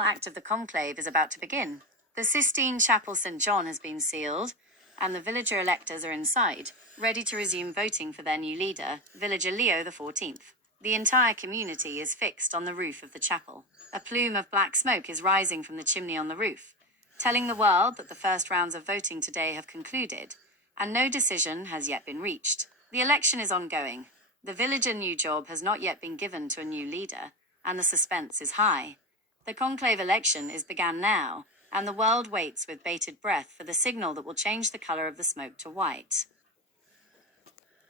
act of the conclave is about to begin. The Sistine Chapel St. John has been sealed, and the Villger electors are inside, ready to resume voting for their new leader, Villger Leo XIV. The entire community is fixed on the roof of the chapel. A plume of black smoke is rising from the chimney on the roof, telling the world that the first rounds of voting today have concluded, and no decision has yet been reached. The election is ongoing. The Villger new job has not yet been given to a new leader, and the suspense is high. The conclave election is began now, and the world waits with bated breath for the signal that will change the color of the smoke to white.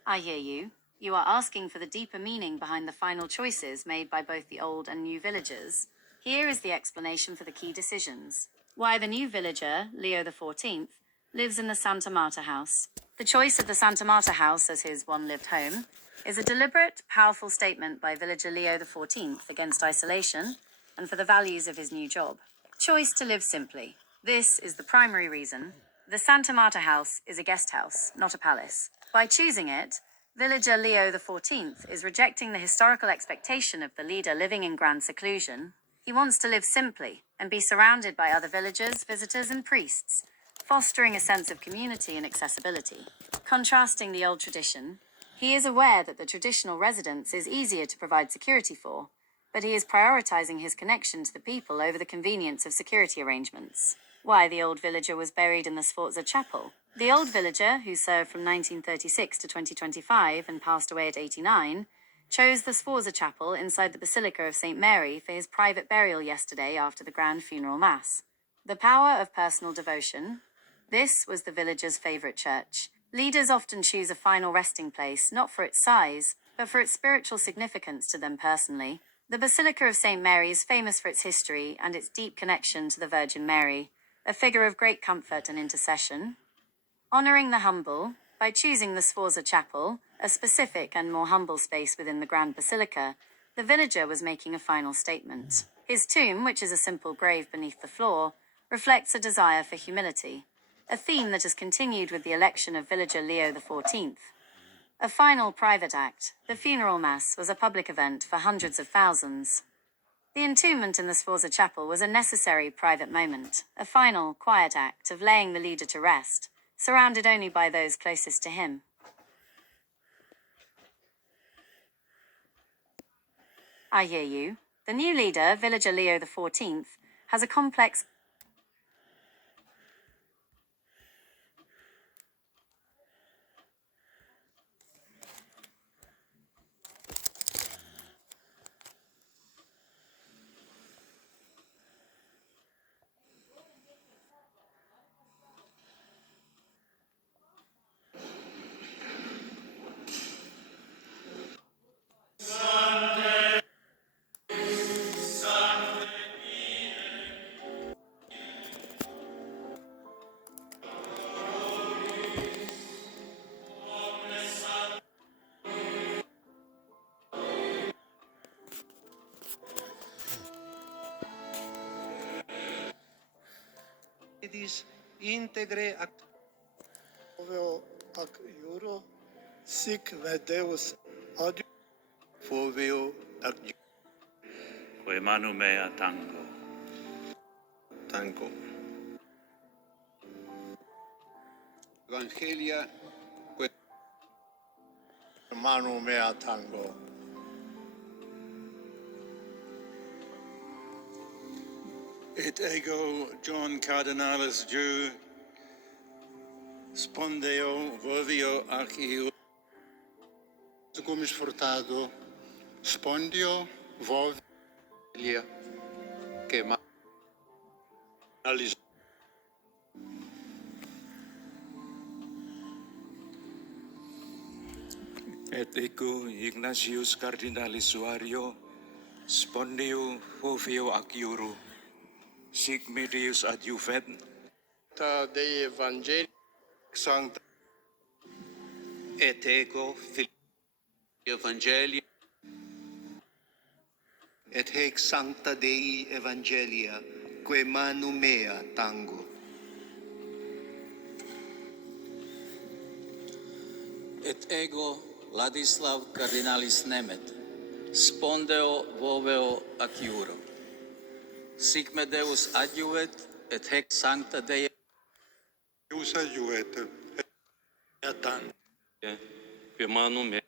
I hear you. You are asking for the deeper meaning behind the final choices made by both the old and new villagers. Here is the explanation for the key decisions. Why the new villager, Leo XIV, lives in the Santa Marta house. The choice of the Santa Marta house as his one-lived home is a deliberate, powerful statement by villager Leo XIV against isolation and for the values of his new job. Choice to live simply. This is the primary reason. The Santa Marta house is a guest house, not a palace. By choosing it, villager Leo XIV is rejecting the historical expectation of the leader living in grand seclusion. He wants to live simply and be surrounded by other villagers, visitors, and priests, fostering a sense of community and accessibility. Contrasting the old tradition, he is aware that the traditional residence is easier to provide security for, but he is prioritizing his connection to the people over the convenience of security arrangements. Why the old villager was buried in the Sforza Chapel. The old villager, who served from 1936 to 2025 and passed away at 89, chose the Sforza Chapel inside the Basilica of St. Mary for his private burial yesterday after the grand funeral mass. The power of personal devotion. This was the villager's favorite church. Leaders often choose a final resting place not for its size, but for its spiritual significance to them personally. The Basilica of St. Mary is famous for its history and its deep connection to the Virgin Mary, a figure of great comfort and intercession. Honoring the humble, by choosing the Sforza Chapel, a specific and more humble space within the Grand Basilica, the villager was making a final statement. His tomb, which is a simple grave beneath the floor, reflects a desire for humility, a theme that has continued with the election of villager Leo XIV. A final private act, the funeral mass, was a public event for hundreds of thousands. The entombment in the Sforza Chapel was a necessary private moment, a final, quiet act of laying the leader to rest, surrounded only by those closest to him. I hear you. The new leader, villager Leo XIV, has a complex integre ac euro sic vedeus audio Foveo ac Que manu mea tango. tango. Evangelia que manu mea tango. Et ego John Cardinalis Jew spondeo vovio ac io comis furtado spondio vovia que ma alis et ego Ignatius Cardinalis Suario spondeo vovio ac iuro sic medius adjuvet Ta Dei Evangeli sancta Et ego Evangelia et haec sancta Dei Evangelia que manu mea tango. et ego Ladislav Cardinalis Nemet spondeo voveo ac iuro sic me Deus adiuvet, et hec sancta Dei Deus adiuet. Tango. Quae manum mea